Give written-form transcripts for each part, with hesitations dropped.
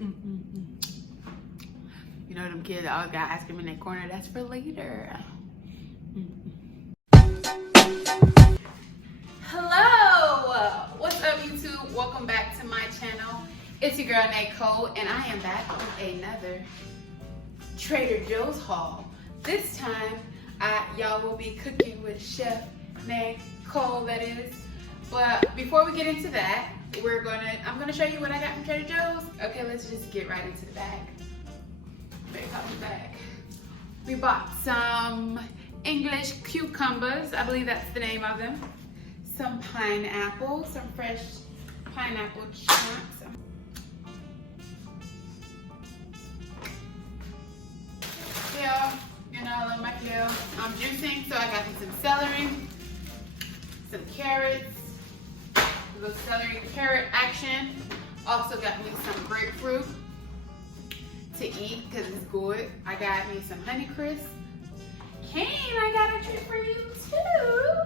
You know them kids always got ice cream in their corner. That's for later. Hello, what's up YouTube? Welcome back to my channel. It's your girl Nicole, and I am back with another Trader Joe's haul. This time, y'all will be cooking with Chef Nicole, that is. But before we get into that, I'm gonna show you what I got from Trader Joe's. Okay, let's just get right into the bag. Very top of the bag. We bought some English cucumbers. I believe that's the name of them. Some pineapple, some fresh pineapple chunks. Kale, you know I love my kale. I'm juicing, so I got me some celery, some carrots, a little celery carrot action. Also got me some grapefruit to eat because it's good. I got me some Honeycrisp. Kane, I got a treat for you too.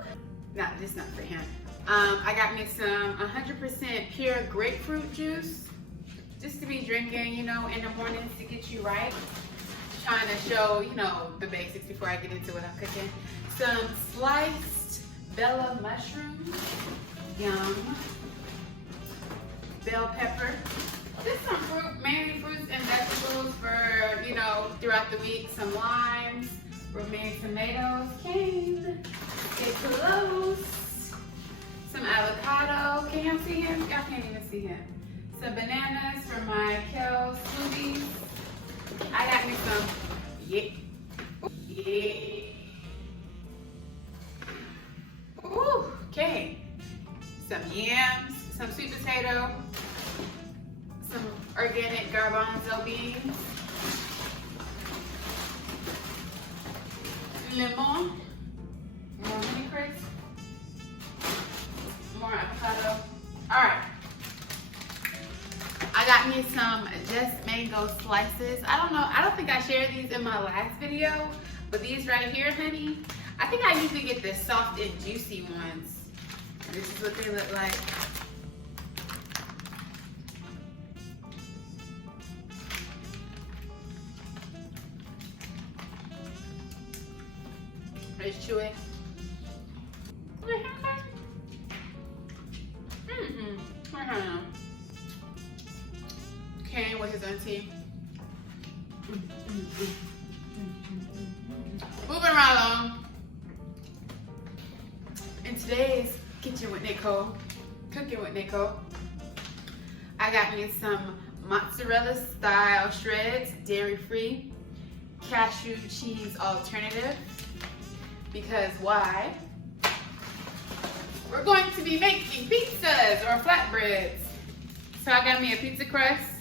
This not for him. I got me some 100% pure grapefruit juice, just to be drinking, you know, in the mornings to get you right. Trying to show, you know, the basics before I get into what I'm cooking. Some sliced bella mushrooms, yum. Bell pepper. Just some fruit, mainly fruits and vegetables for, you know, throughout the week. Some limes, romaine tomatoes, cane, get close. Some avocado. Can y'all see him? Y'all can't even see him. Some bananas for my kale smoothies. I got me some, Ooh, okay. Some yams, some sweet potato, some organic garbanzo beans, lemon, more Honeycrisp, more avocado. All right. I got me some just mango slices. I don't think I shared these in my last video, but these right here, honey, I think I usually get the soft and juicy ones. This is what they look like. It's chewy. Kane with his auntie. Moving right along. In today's kitchen with Nicole, cooking with Nicole, I got me some mozzarella style shreds, dairy free, cashew cheese alternative. Because why? We're going to be making pizzas or flatbreads. So I got me a pizza crust.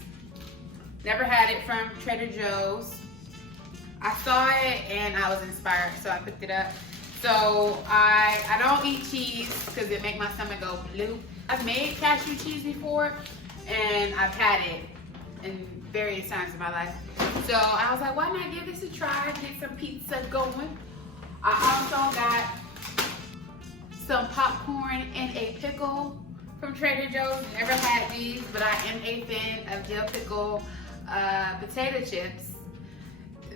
Never had it from Trader Joe's. I saw it and I was inspired, so I picked it up. So I don't eat cheese because it makes my stomach go blue. I've made cashew cheese before and I've had it in various times in my life. So I was like, why not give this a try, get some pizza going. I also got some popcorn and a pickle from Trader Joe's. Never had these, but I am a fan of Dill Pickle potato chips.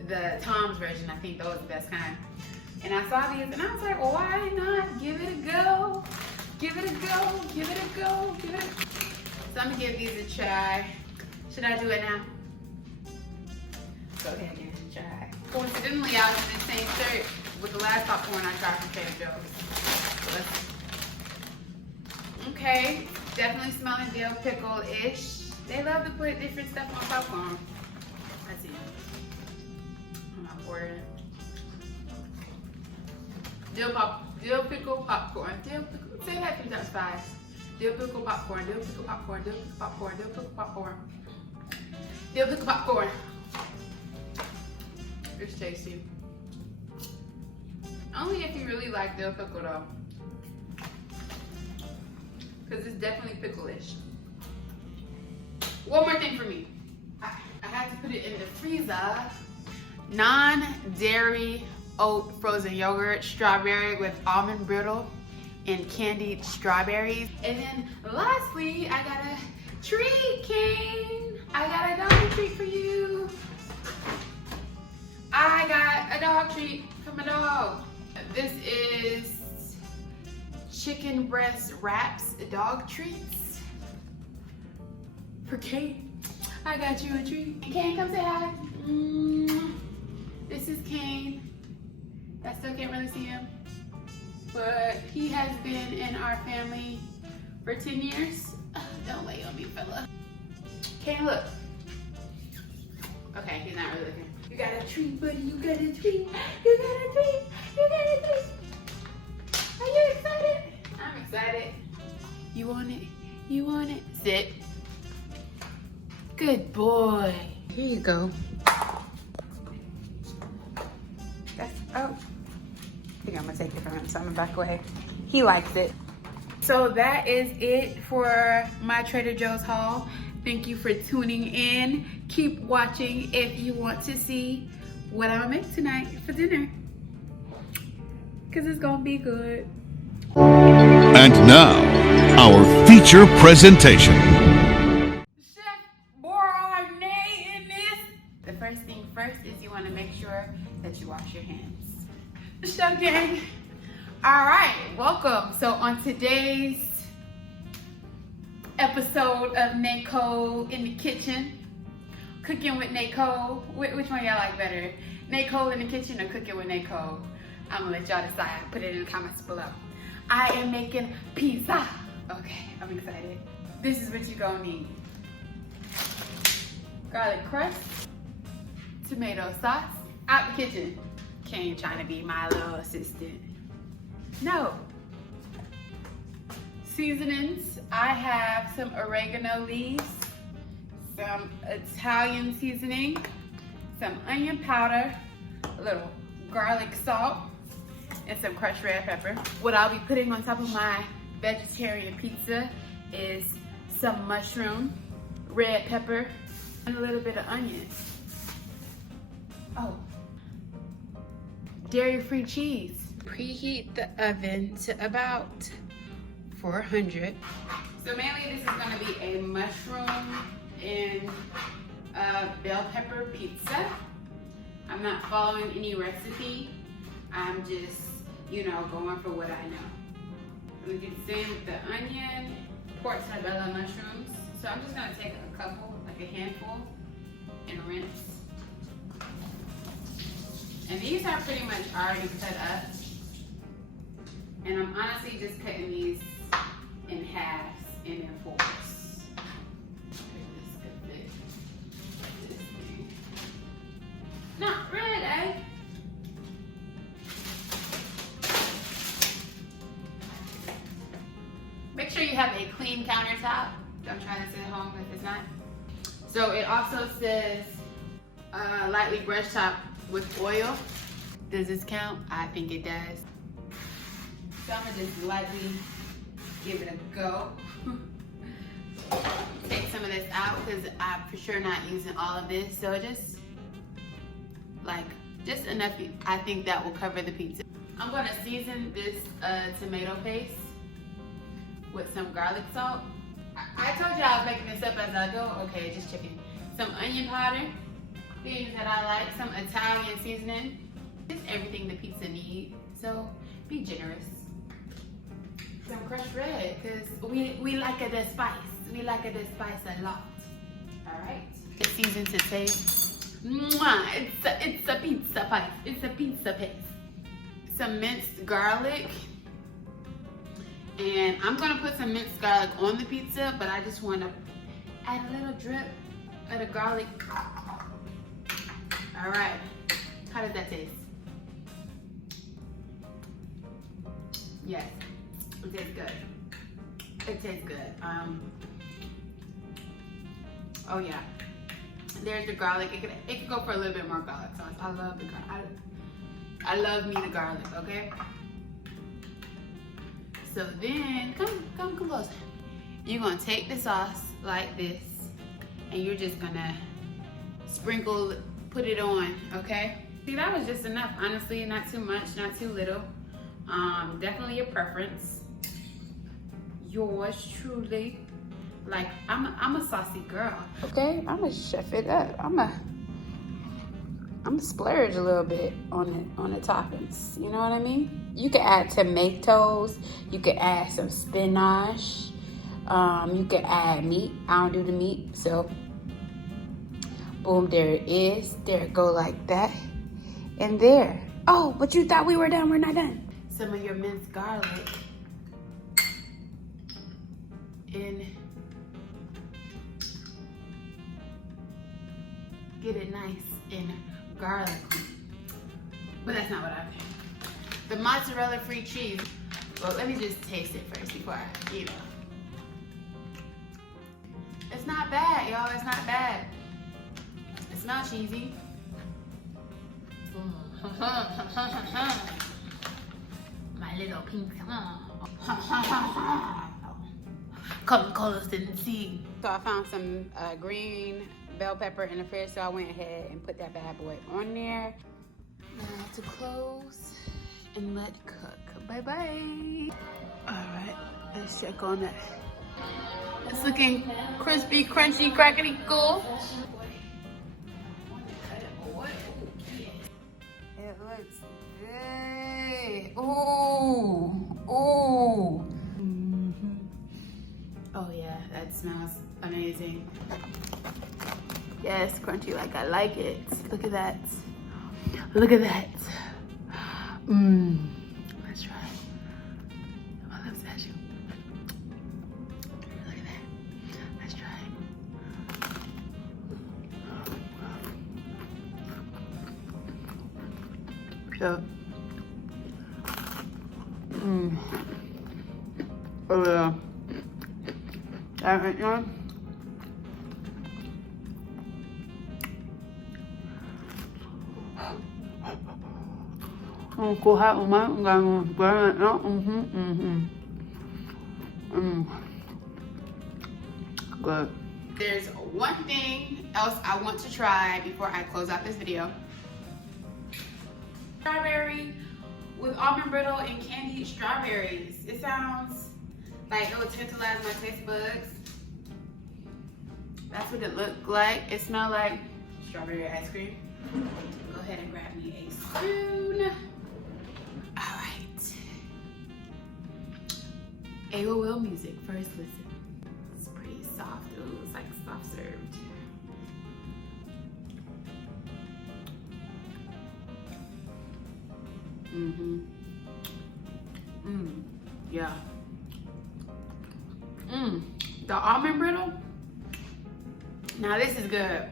The Tom's version, I think those are the best kind. And I saw these and I was like, well, why not give it a go? Give it a go, give it a go, give it a go. So I'm gonna give these a try. Should I do it now? Go ahead and give it a try. Coincidentally, I was in the same shirt with the last popcorn I tried from Trader Joe's. So okay, definitely smelling dill pickle-ish. They love to put different stuff on popcorn. Let's see. I'm not ordering it. Dill pickle popcorn. Dill pickle. Say that 3 times fast. Dill pickle popcorn. Dill pickle popcorn. Dill pickle popcorn. Dill pickle popcorn. Dill pickle popcorn. It's tasty. Only if you really like dill pickle though. Because it's definitely pickle-ish. One more thing for me. I had to put it in the freezer. Non-dairy oat frozen yogurt, strawberry with almond brittle and candied strawberries. And then lastly, I got a treat cane. I got a dog treat for you. I got a dog treat for my dog. This is chicken breast wraps dog treats for Kate. I got you a treat. Kane, come say hi. This is Kane. I still can't really see him, but he has been in our family for 10 years. Don't lay on me, fella. Kane, look. Okay, he's not really looking. You got a treat, buddy. You got a treat. You got a treat. You got a treat. Are you excited? I'm excited. You want it? You want it? Sit. Good boy. Here you go. That's, oh. I think I'm gonna take it from him, so I'm gonna back away. He likes it. So that is it for my Trader Joe's haul. Thank you for tuning in. Keep watching if you want to see what I'm gonna make tonight for dinner. Cause it's gonna be good. And now, our feature presentation. Chef Bournet in this. The first thing first is you wanna make sure that you wash your hands. Chef gang. All right, welcome. So on today's episode of Nicole in the kitchen, cooking with Nicole. Which one y'all like better? Nicole in the kitchen or cooking with Nicole? I'm gonna let y'all decide. Put it in the comments below. I am making pizza. Okay, I'm excited. This is what you gonna need. Garlic crust, tomato sauce, out the kitchen. Kane trying to be my little assistant. No. Seasonings, I have some oregano leaves, some Italian seasoning, some onion powder, a little garlic salt, and some crushed red pepper. What I'll be putting on top of my vegetarian pizza is some mushroom, red pepper, and a little bit of onion. Oh, dairy-free cheese. Preheat the oven to about 400. So mainly this is gonna be a mushroom and bell pepper pizza. I'm not following any recipe. I'm just, you know, going for what I know. I'm gonna do the same with the onion, portobello mushrooms. So I'm just gonna take a couple, like a handful, and rinse. And these are pretty much already cut up. And I'm honestly just cutting these in halves and in fours. Not really. Make sure you have a clean countertop. Don't try this at home if it's not. So it also says lightly brush top with oil. Does this count? I think it does. So I'm gonna just lightly give it a go. Take some of this out because I'm for sure not using all of this. So just enough, I think that will cover the pizza. I'm gonna season this tomato paste with some garlic salt. I told you I was making this up as I go. Okay, just chicken. Some onion powder, things that I like, some Italian seasoning. Just everything the pizza needs, so be generous. Some crushed red, because we like the spice. We like the spice a lot. All right. It's seasoned to taste. Mwah! It's a pizza pie. It's a pizza paste. Some minced garlic. And I'm gonna put some minced garlic on the pizza, but I just wanna add a little drip of the garlic. All right. How does that taste? Yes. It tastes good. It tastes good. Oh yeah. There's the garlic. It could go for a little bit more garlic sauce. I love the garlic. I love me the garlic, okay? So then, come close. You're gonna take the sauce like this, and you're just gonna sprinkle, put it on, okay? See, that was just enough, honestly. Not too much, not too little. Definitely your preference. Yours truly. Like, I'm a saucy girl. Okay, I'm gonna chef it up. I'm gonna splurge a little bit on the toppings. You know what I mean? You can add tomatoes. You can add some spinach. You can add meat. I don't do the meat, so boom, there it is. There it go like that. And there. Oh, but you thought we were done. We're not done. Some of your minced garlic. And get it nice and garlic. But that's not what I think. The mozzarella free cheese. Well, let me just taste it first before I, It's not bad, y'all. It's not bad. It's not cheesy. My little pink. Come colors didn't see. So I found some green bell pepper in the fridge, so I went ahead and put that bad boy on there. Now to close and let cook. Bye-bye. All right, let's check on that. It's looking crispy, crunchy, crackety cool. It looks good. Ooh, ooh. Oh yeah, that smells amazing. Yes, crunchy like I like it. Look at that. Look at that. Let's try. My lips at you. Look at that. Let's try. So, oh yeah. That right now. Cô hát một mấy con gà mà nó good. There's one thing else I want to try before I close out this video. Strawberry with almond brittle and candied strawberries. It sounds like it would tantalize my taste buds. That's what it looked like. It smelled like strawberry ice cream. Go ahead and grab me a spoon. All right. AOL music, first listen. It's pretty soft. Ooh, it's like soft served. Yeah. The almond brittle. Now this is good.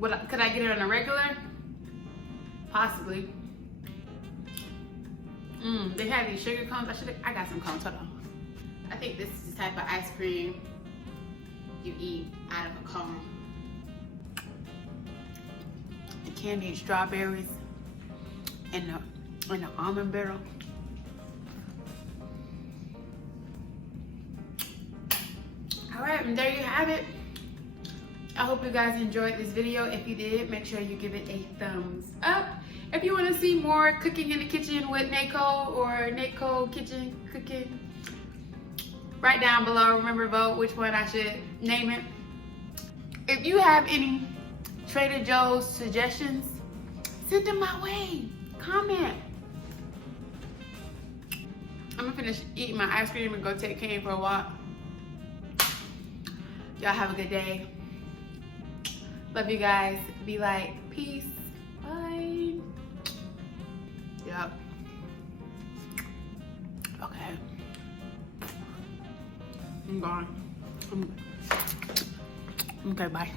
Could I get it on a regular? Possibly. They have these sugar cones. I got some cones, hold on. I think this is the type of ice cream you eat out of a cone. The candied strawberries and the almond brittle. All right, and there you have it. I hope you guys enjoyed this video. If you did, make sure you give it a thumbs up. If you want to see more cooking in the kitchen with Nako or Nako kitchen cooking, write down below. Remember, vote which one I should name it. If you have any Trader Joe's suggestions, send them my way. Comment. I'm gonna finish eating my ice cream and go take Kane for a walk. Y'all have a good day. Love you guys. Be like, peace. Bye. Yep. Okay. I'm gone. Okay, bye.